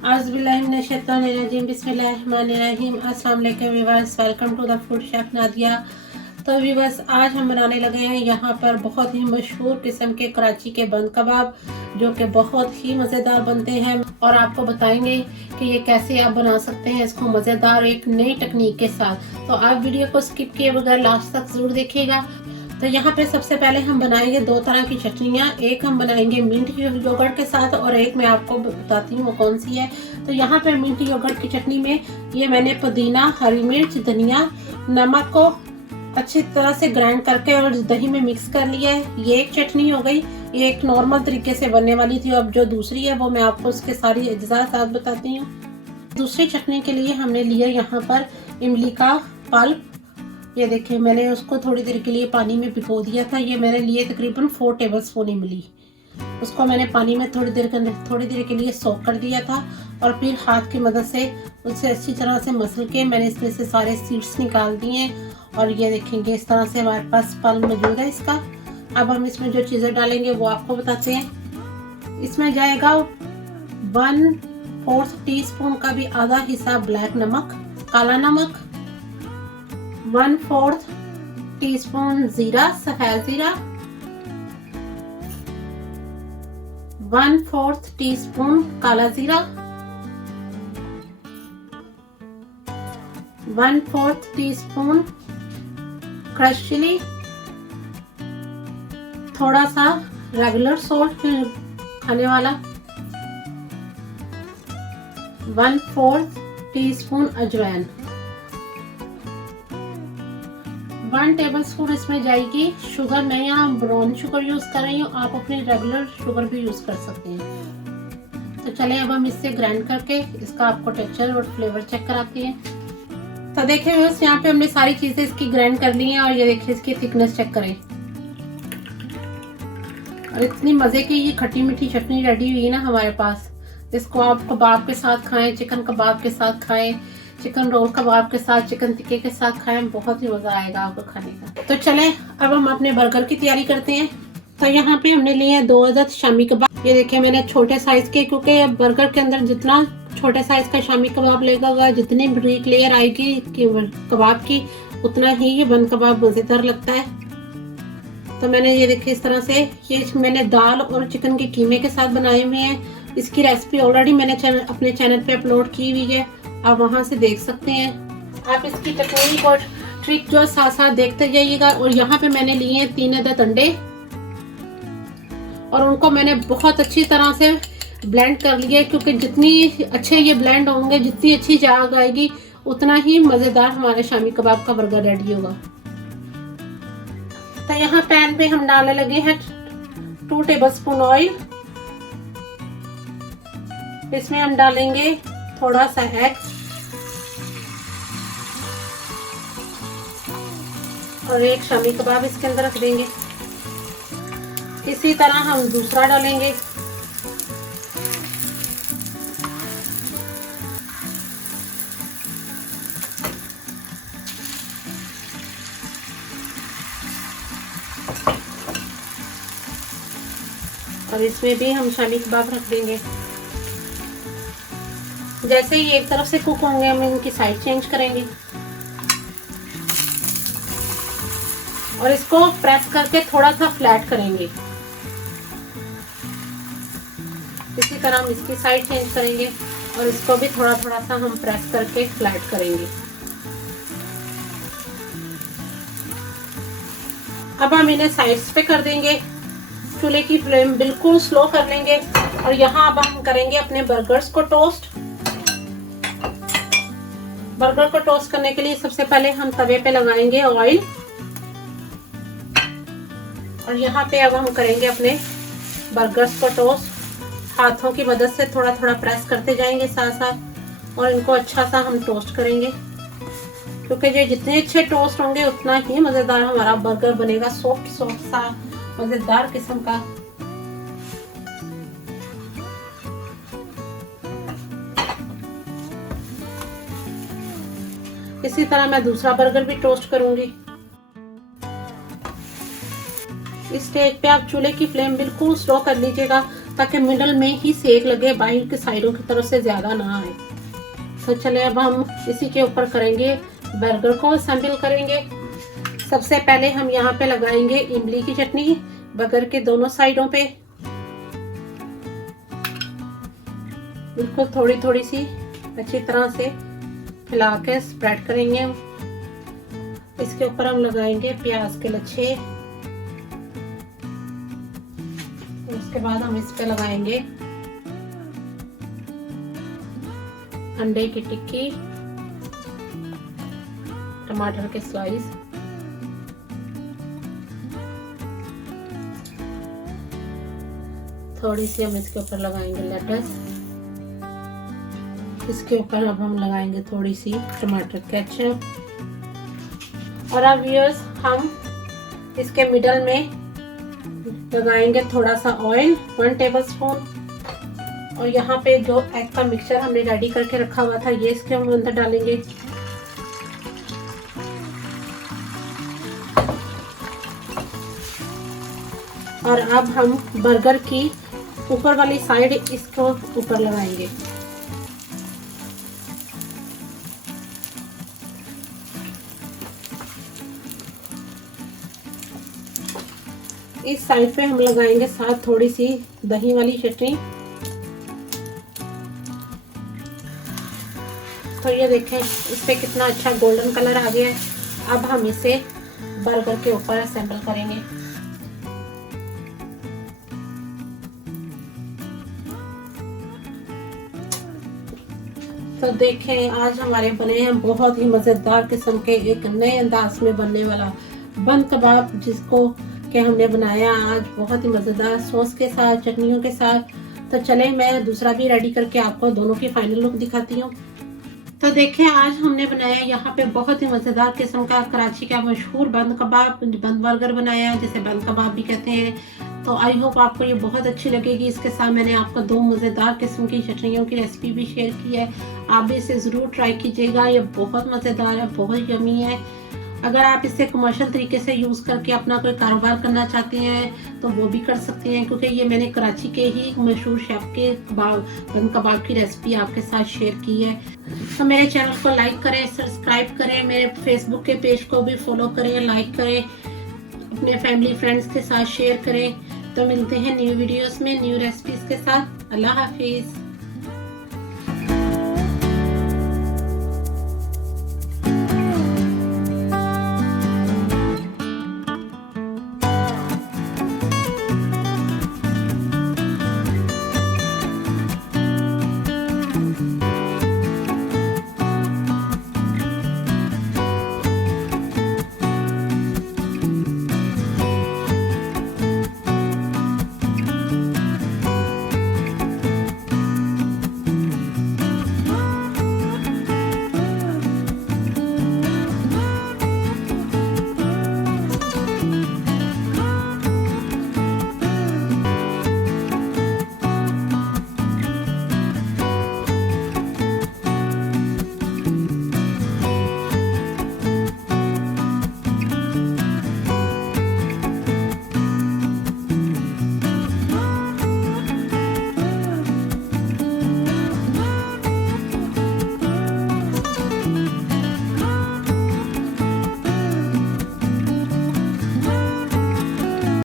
आज़बिल्लाहिमिनश्शैतानिर्रजीम बिस्मिल्लाहिर्रहमानिर्रहीम। अस्सलाम वालेकुम viewers, welcome to the food chef Nadia. तो व्यूअर्स, आज हम बनाने लगे हैं यहाँ पर बहुत ही मशहूर किस्म के कराची के बंद कबाब, जो कि बहुत ही मज़ेदार बनते हैं और आपको बताएंगे कि ये कैसे आप बना सकते हैं इसको मज़ेदार एक नई टेक्निक के साथ। तो आप वीडियो को स्किप किए बगैर लास्ट तक ज़रूर देखिएगा। तो यहाँ पे सबसे पहले हम बनाएंगे दो तरह की चटनियाँ। एक हम बनाएंगे मिंट योगर्ट के साथ और एक मैं आपको बताती हूँ वो कौन सी है। तो यहाँ पे मिंट योगर्ट की चटनी में ये मैंने पुदीना, हरी मिर्च, धनिया, नमक को अच्छी तरह से ग्राइंड करके और दही में मिक्स कर लिया है। ये एक चटनी हो गई, ये एक नॉर्मल तरीके से बनने वाली थी। अब जो दूसरी है वो मैं आपको उसके सारी अज्जा साथ बताती हूँ। दूसरी चटनी के लिए हमने लिया यहाँ पर इमली का पल्प। ये देखिए, मैंने उसको थोड़ी देर के लिए पानी में भिगो दिया था। ये मैंने लिए तकरीबन 4 टेबलस्पून इमली। उसको मैंने पानी में थोड़ी देर के लिए सोक कर दिया था और फिर हाथ की मदद से उसे अच्छी तरह से मसल के मैंने इसमें से सारे सीड्स निकाल दिए। और ये देखेंगे इस तरह से हमारे पास पल्प मौजूद है इसका। अब हम इसमें जो चीज़ें डालेंगे वो आपको बताते हैं। इसमें जाएगा 1/4 टीस्पून का भी आधा हिस्सा ब्लैक नमक, काला नमक, 1/4 टीस्पून जीरा, सफेद जीरा, 1/4 टीस्पून काला जीरा, 1/4 टीस्पून क्रश चिली, थोड़ा सा रेगुलर सॉल्ट खाने वाला, 1/4 टीस्पून अजवाइन, 1 टेबलस्पून इसमें जाएगी शुगर। मैं यहाँ ब्राउन शुगर यूज कर रही हूँ, आप अपनी रेगुलर शुगर भी यूज कर सकते हैं। तो चले अब हम इससे ग्राइंड करके इसका आपको टेक्सचर और फ्लेवर चेक कराते हैं। तो देखिए यहाँ पे हमने सारी चीजें इसकी ग्राइंड कर ली हैं और ये देखिए इसकी थिकनेस चेक करें। और इतनी मजे की ये खट्टी मीठी चटनी रेडी हुई है ना हमारे पास। इसको आप कबाब के साथ खाएं, चिकन कबाब के साथ खाएं, चिकन रोल कबाब के साथ, चिकन टिक्के के साथ खाएं, बहुत ही मजा आएगा आपको खाने का। तो चले अब हम अपने बर्गर की तैयारी करते हैं। तो यहाँ पे हमने लिए हैं 2 अदद शामी कबाब। ये देखिए मैंने छोटे साइज के, क्योंकि बर्गर के अंदर जितना छोटे साइज का शामी कबाब लेगा, जितनी बारीक लेयर आएगी कबाब की, उतना ही ये बंद कबाब मजेदार लगता है। तो मैंने ये देखिए इस तरह से ये मैंने दाल और चिकन के कीमे के साथ बनाए हुए हैं। इसकी रेसिपी ऑलरेडी मैंने अपने चैनल पे अपलोड की हुई है, आप वहां से देख सकते हैं। आप इसकी टेक्निक और ट्रिक जो साथ साथ देखते जाइएगा। और यहाँ पे मैंने लिए हैं 3 अदद अंडे और उनको मैंने बहुत अच्छी तरह से ब्लेंड कर लिया, क्योंकि जितनी अच्छे ये ब्लेंड होंगे, जितनी अच्छी जाग आएगी, उतना ही मजेदार हमारे शामी कबाब का बर्गर रेडी होगा। तो यहाँ पैन पे हम डालने लगे हैं 2 टेबलस्पून ऑयल। इसमें हम डालेंगे थोड़ा सा एग और एक शामी कबाब इसके अंदर रख देंगे। इसी तरह हम दूसरा डालेंगे। और इसमें भी हम शामी कबाब रख देंगे। जैसे ही एक तरफ से कुक होंगे हम इनकी साइड चेंज करेंगे और इसको प्रेस करके थोड़ा सा फ्लैट करेंगे। इसी तरह हम इसकी साइड चेंज करेंगे और इसको भी थोड़ा थोड़ा सा हम प्रेस करके फ्लैट करेंगे। अब हम इन्हें साइड्स पे कर देंगे। चूल्हे की फ्लेम बिल्कुल स्लो कर लेंगे और यहाँ अब हम करेंगे अपने बर्गर्स को टोस्ट। बर्गर को टोस्ट करने के लिए सबसे पहले हम तवे पे लगाएंगे ऑयल और यहाँ पे अब हम करेंगे अपने बर्गर्स को टोस्ट। हाथों की मदद से थोड़ा थोड़ा प्रेस करते जाएंगे साथ साथ और इनको अच्छा सा हम टोस्ट करेंगे, क्योंकि ये जितने अच्छे टोस्ट होंगे उतना ही मजेदार हमारा बर्गर बनेगा। सॉफ्ट सॉफ्ट सा मजेदार किस्म का। इसी तरह मैं दूसरा बर्गर भी टोस्ट करूंगी। इस स्टेज पे आप चूल्हे की फ्लेम बिल्कुल स्लो कर लीजिएगा ताकि मिडल में ही सेक लगे, बाहर की साइडों की तरफ से ज़्यादा ना आए। तो चलिए अब हम इसी के ऊपर करेंगे बर्गर को असेंबल करेंगे। सबसे पहले हम यहाँ पे लगाएंगे इमली की चटनी बर्गर के दोनों साइडों पे, बिल्कुल थोड़ी थोड़ी सी अच्छी तरह से फैला के स्प्रेड करेंगे। इसके ऊपर हम लगाएंगे प्याज के लच्छे, उसके बाद हम इस पे लगाएंगे अंडे की टिक्की, टमाटर के स्लाइस, थोड़ी सी हम इसके ऊपर लगाएंगे लेटस, इसके ऊपर अब हम लगाएंगे थोड़ी सी टमाटर केचप, और अब व्यूअर्स हम इसके मिडल में लगाएंगे थोड़ा सा ऑयल 1 टेबलस्पून, और यहाँ पे जो एग का मिक्सचर हमने रेडी करके रखा हुआ था ये इसके हम अंदर डालेंगे। और अब हम बर्गर की ऊपर वाली साइड इसको ऊपर लगाएंगे। इस साइड पे हम लगाएंगे साथ थोड़ी सी दही वाली चटनी। तो ये देखें इस पे कितना अच्छा गोल्डन कलर आ गया है। अब हम इसे बर्गर के ऊपर असेंबल करेंगे। तो देखें आज हमारे बने हैं बहुत ही मज़ेदार किस्म के एक नए अंदाज में बनने वाला बंद कबाब, जिसको कि हमने बनाया आज बहुत ही मज़ेदार सॉस के साथ, चटनियों के साथ। तो चले मैं दूसरा भी रेडी करके आपको दोनों की फाइनल लुक दिखाती हूँ। तो देखें आज हमने बनाया यहाँ पे बहुत ही मज़ेदार किस्म का कराची का मशहूर बंद कबाब, बंद बर्गर बनाया है, जिसे बंद कबाब भी कहते हैं। तो आई होप आपको ये बहुत अच्छी लगेगी। इसके साथ मैंने आपको 2 मज़ेदार किस्म की चटनियों की रेसिपी भी शेयर की है, आप भी इसे ज़रूर ट्राई कीजिएगा। ये बहुत मज़ेदार है, बहुत यमी है। अगर आप इसे कमर्शियल तरीके से यूज़ करके अपना कोई कारोबार करना चाहते हैं तो वो भी कर सकते हैं, क्योंकि ये मैंने कराची के ही मशहूर शेफ़ के बंद कबाब की रेसिपी आपके साथ शेयर की है। तो मेरे चैनल को लाइक करें, सब्सक्राइब करें, मेरे फेसबुक के पेज को भी फॉलो करें, लाइक करें, अपने फैमिली फ्रेंड्स के साथ शेयर करें। तो मिलते हैं न्यू वीडियोस में न्यू रेसिपीज़ के साथ। अल्लाह हाफिज़।